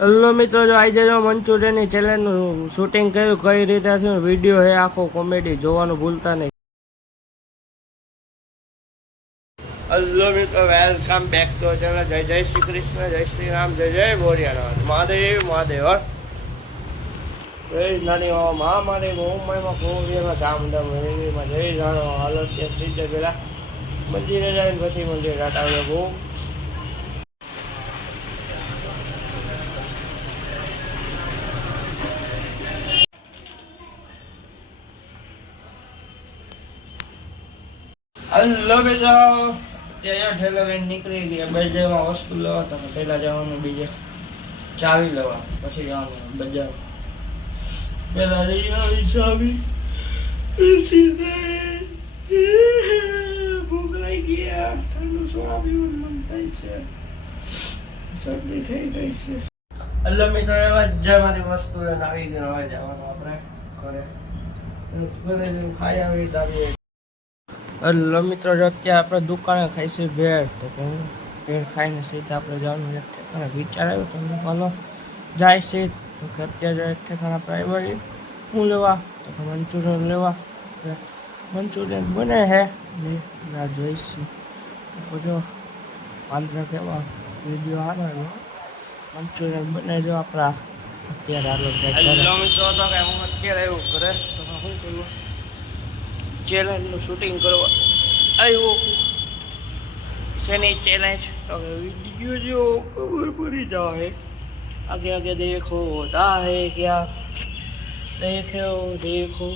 Hello મિત્રો, જો આજે જો મંચુરિયનની ચેલેન્જનું શૂટિંગ કર્યું, કઈ રીતે થયું વિડીયો હે આખો કોમેડી જોવાનું ભૂલતા નહીં. હલો મિત્રો, વેલકમ બેક ટુ ચેનલ. જય જય શ્રી કૃષ્ણ, જય શ્રી રામ, જય જય બોરિયાનાથ, મહાદેવ મહાદેવ. જય નાની મહામારી મુંબઈમાં કોરિયામાં ધામધમ રેલીમાં જય જાણો હાલત ત્યાં સીધે પેલા મંદિરે જાય પછી મંદિર રાટાવે બહુ. હલો મિત્રો, ત્યાં ઠેલો લઈને નીકળી ગયા બજારમાં વસ્તુ લેવા. તો પહેલા જવાનું બીજે ચાવી લેવા, પછી જવાનું બજાર. પેલા લઈ આવી ચાવી, ભૂખ લાગી ગયા, ઠંડુ સોડા પીવાનું મન થાય છે, શરદી થઈ ગઈ છે. હલો મિત્રો, એવા જેમાંથી વસ્તુ આવી ગઈ. હવે જવાનું આપણે ઘરે ખાઈ આવી તારી. હલો મિત્રો, જો અત્યારે આપણે દુકાને ખાઈશું ભેળ. તો ભેળ ખાઈને સીધા આપણે જવાનું એક ઠેકાણે વિચાર આવ્યો તમને હાલો જાય છે. તો કે અત્યારે એક ઠેકાણે આપણે આવ્યા શું લેવા? તો કે મંચુરિયન લેવા. મંચુરિયન બને હે ના જોઈશું. જો પાંદરા કેવા વિડીયો આવે મંચુરિયન બને જો આપણા અત્યારે હાલો મિત્રો. તો કે હું અત્યારે આવ્યું કરે તો શું કરવું, ચેલેન્જનું શૂટિંગ કરવા આવ્યો. શેની ચેલેન્જ? તો વિડીયો જો ખબર પડી જાય. આગે આગે દેખો હોતા હે ક્યાં દેખો.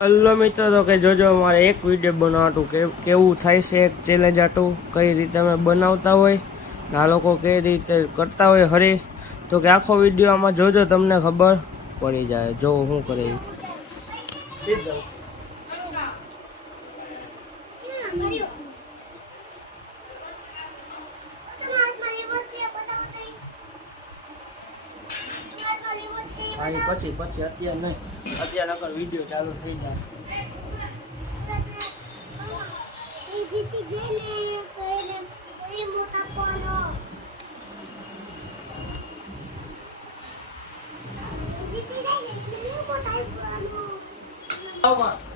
હલો મિત્રો, તો કે જોજો મારે એક વિડીયો બનાવતું કેવું થાય છે, એક ચેલેન્જ આટું કઈ રીતે અમે બનાવતા હોય ને આ લોકો કઈ રીતે કરતા હોય હરી. તો કે આખો વિડીયો આમાં જોજો, તમને ખબર પડી જાય. જો શું કરે પછી અત્યારે નહીં, અત્યારે આગળ વિડીયો ચાલુ થઈ જાય.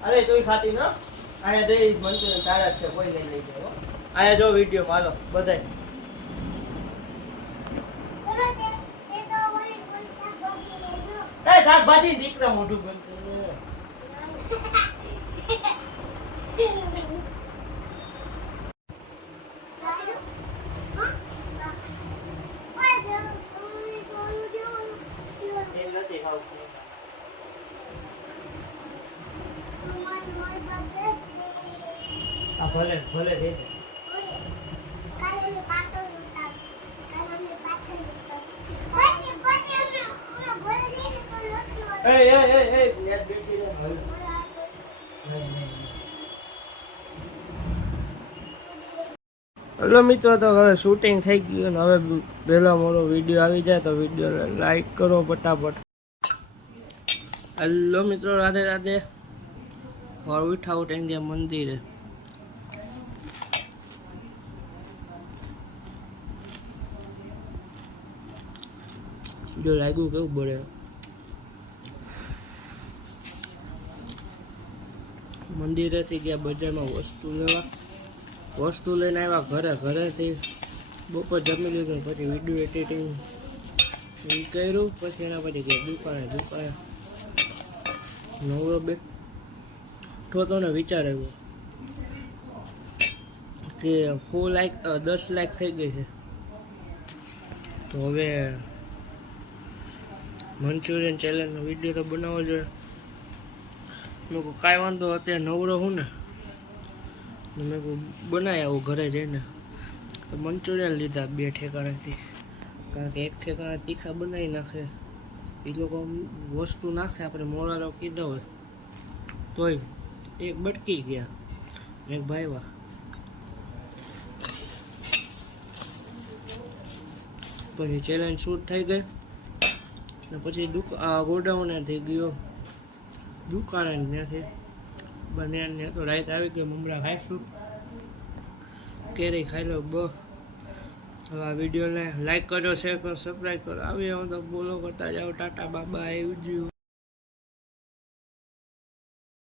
અરે તું ખાતી ન આયા દઈ મંચુરિયન તારા જ છે, કોઈ નહીં લઈ જાય. આયા જો વિડીયો માલો બધાય. શાકભાજી દીકરા મોઢું બનતું. ભલે ભલે દે હલો મિત્રો, તો હવે શૂટિંગ થઈ ગયું ને હવે વહેલા મોડો વિડીયો આવી જાય તો વિડીયો લાઈક કરો ફટાફટ. હલો મિત્રો, રાધે રાધે. और विठाउट इंडिया मंदिर है. जो लागू केवं बड़े मंदिरे थी गया बजार में वस्तु लेवा. वस्तु लईने आव्या घरे. घरेथी बपोर जमी लीधुं, पछी विडियो एडिटिंग कर्युं, पछी एना पछी गया दुकाने नवरो तो ने विचार आव्यो कि 10 लाख थई गई है. तो हवे मंचुरियन चैलेंज नो विडियो तो बनावो जोईए. मैं को काई वांधो अत्यारे नवरो हूँ ने मैं को बनाई आवो घरे जईने. तो मंचुरियन लीधा 2 ठेकाणेथी, कारण के एक ठेकाणे तीखा बनावी नाखे. ए लोको वस्तु नाखे आपणे मोरालो कीधा होय तोय एक बटकी गया, एक भाईवा. પછી ચેલેન્જ શૂટ થઈ ગઈ ને પછી ગોડાઉન થઈ ગયો દુકાને. ત્યાંથી બને તો રાત આવી ગઈ. મમરા ખાઈશું, કેરી ખાઈ લો. હવે આ વિડીયોને લાઈક કરો, શેર કરો, સબસ્ક્રાઈબ કરો. આવી હું તો બોલો કરતા જાઓ. ટાટા બાબા, આવજો.